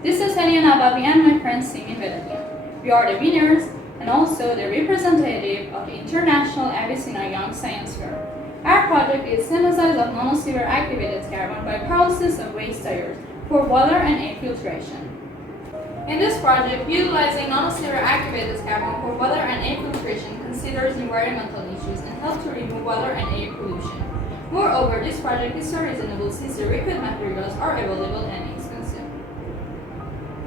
This is Helianabavi and my friend Simin Vedadian. We are the winners and also the representative of the International IFIA Young Science Fair. Our project is synthesis of nanosilver activated carbon by pyrolysis of waste tires for water and air filtration. In this project, utilizing nanosilver activated carbon for water and air filtration considers environmental issues and helps to remove water and air pollution. Moreover, this project is so reasonable since the required materials are available and inexpensive.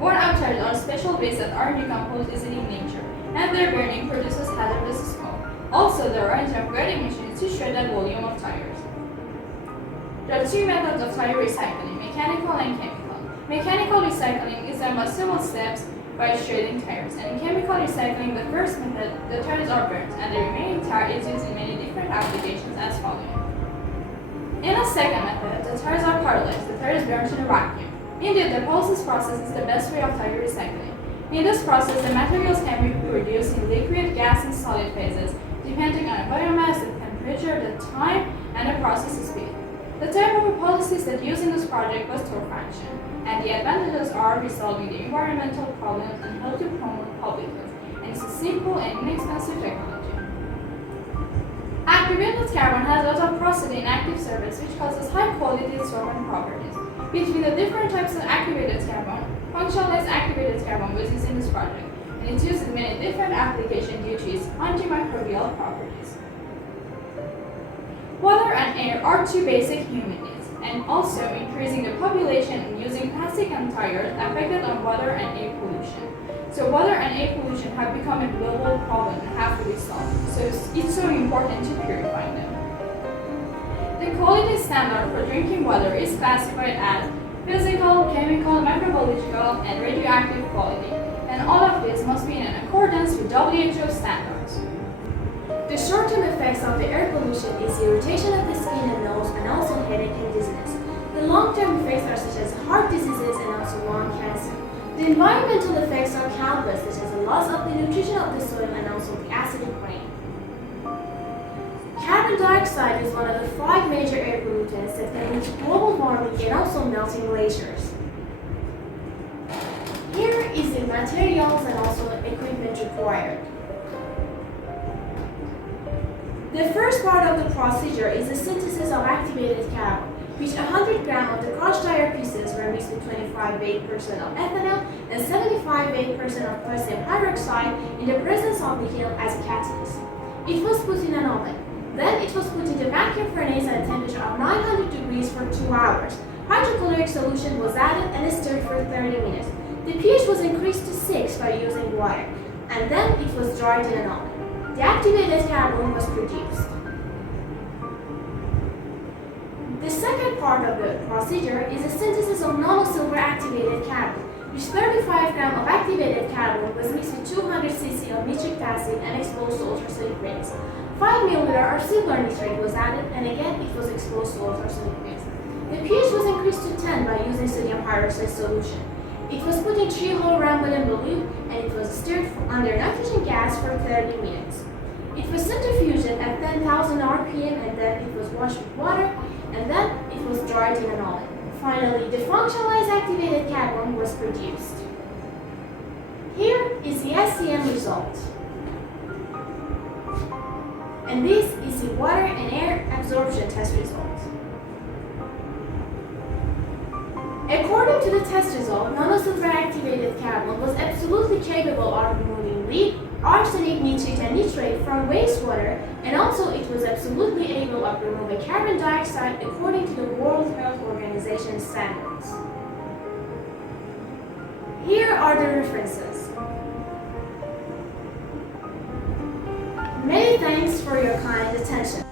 Worn out tires are special wastes that are decomposed easily in nature, and their burning produces hazardous smoke. Also, there are intergrading machines to shred that volume of tires. There are two methods of tire recycling, mechanical and chemical. Mechanical recycling is done by several steps by shredding tires, and in chemical recycling, the first method, the tires are burnt, and the remaining tire is used in many different applications as following. In a second method, the tires are pyrolyzed, the tires burned in a vacuum. Indeed, the pyrolysis process is the best way of tire recycling. In this process, the materials can be produced in liquid, gas, and solid phases, depending on the biomass, the temperature, the time, and the process speed. The type of pyrolysis that used in this project was torque-function, and the advantages are resolving the environmental problems and help to promote public health, and it's a simple and inexpensive technology. Activated carbon has a lot of porosity in active surface, which causes high-quality solvent properties. Between the different types of activated carbon, functionalized activated carbon was used in this project, and it's used in many different applications due to its antimicrobial properties. Water and air are two basic human needs, and also increasing the population and using plastic and tires affected on water and air pollution. So water and air pollution have become a global problem and have to be solved, so it's so important to purify them. The quality standard for drinking water is classified as physical, chemical, microbiological, and radioactive quality, and all of this must be in accordance with WHO standards. The short-term effects of the air pollution is irritation of the skin and nose and also headache and dizziness. The long-term effects are such as heart diseases and also lung cancer. The environmental effects are countless, such as the loss of the nutrition of the soil and also the acidic rain. Carbon dioxide is one of the 5 major air pollutants that can lead to global warming and also melting glaciers. Here is the materials and also equipment required. The first part of the procedure is the synthesis of activated carbon, which 100 grams of the crushed tire pieces were mixed with 25% of ethanol and 75% of potassium hydroxide in the presence of nickel as a catalyst. It was put in an oven. Then it was put in the vacuum furnace at a temperature of 900 degrees for 2 hours. Hydrochloric solution was added and stirred for 30 minutes. The pH was increased to 6 by using water, and then it was dried in an oven. The activated carbon was produced. The second part of the procedure is the synthesis of nanosilver activated carbon, which 35 grams of activated carbon was mixed with 200 cc of nitric acid and exposed to ultrasonic rays. 5 milliliter of silver nitrate was added, and again it was exposed to ultrasonic rays. The pH was increased to 10 by using sodium hydroxide solution. It was put in 3-hole Rambouillet balloon, and it was stirred under nitrogen gas for 30 minutes. It was centrifuged at 10,000 RPM, and then it was washed with water, and then it was dried in an oven. Finally, the functionalized activated carbon was produced. Here is the SCM result. And this is the water and air absorption test result. According to the test result, nanosilver activated carbon was absolutely capable of removing lead, arsenic, nitrate, and nitrate from wastewater, and also it was absolutely able of removing carbon dioxide according to the World Health Organization standards. Here are the references. Many thanks for your kind attention.